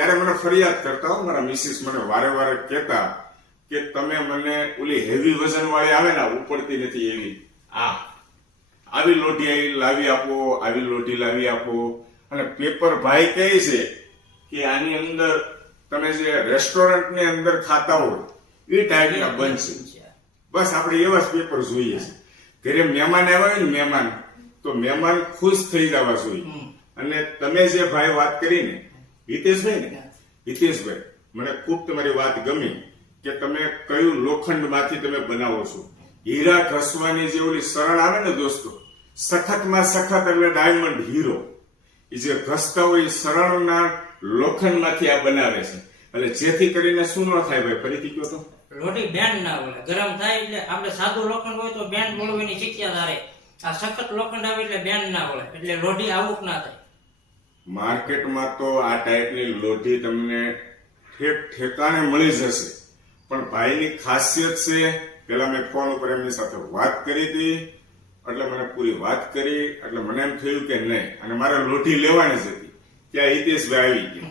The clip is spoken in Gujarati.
ત્યારે મને ફરિયાદ કરતા હો, મારા મિસિસ મને વારે વારે કહેતા કે તમે મને ઓલી હેવી વજન વાળી આવે ને ઉપડતી નથી એવી, આવી લોટી લાવી આપો, આવી લોટી લાવી આપો. અને પેપર ભાઈ કહે છે કે આની અંદર તમે જે રેસ્ટોરન્ટની અંદર ખાતા હોય એ ટાઈપના બનશે. બસ આપણે એવા જ પેપર જોઈએ છે. ઘરે મહેમાન આવ્યા હોય ને મહેમાન, તો મહેમાન ખુશ થઈ જવા જોઈએ. અને તમે જે ભાઈ વાત કરી ને હિતેશભાઈ, મને ખૂબ તમારી વાત ગમી કે તમે કયું લોખંડમાંથી તમે બનાવો છો. હીરા ઘસવાની જે ઓલી સરળ આવે ને દોસ્તો, સખતમાં સખત એટલે ડાયમંડ હીરો, એ જે ઘસતા હોય એ સરળના લોખંડમાંથી આ બનાવે છે. એટલે જેથી કરીને શું ન થાય ભાઈ, ફરીથી કહો તો? રોટી બેન્ડ ના વળે. ગરમ થાય એટલે આપણે સાદું લોખંડ હોય તો બેન્ડ વળવાની શક્યતા રહે. આ સખત લોખંડ આવે એટલે બેન્ડ ના વળે, એટલે લોઢી આવક ના થાય. માર્કેટમાં તો આ ટાઈપની લોઢી તમને ઠેક ઠેકાણે મળી જશે, પણ ભાઈની ખાસિયત છે. પેલા મેં ફોન ઉપર એમની સાથે વાત કરી હતી, એટલે મને પૂરી વાત કરી, એટલે મને એમ થયું કે નહીં, અને મારે લોઢી લેવાની જ હતી. ત્યાં હિતેશભાઈ આવી ગયા.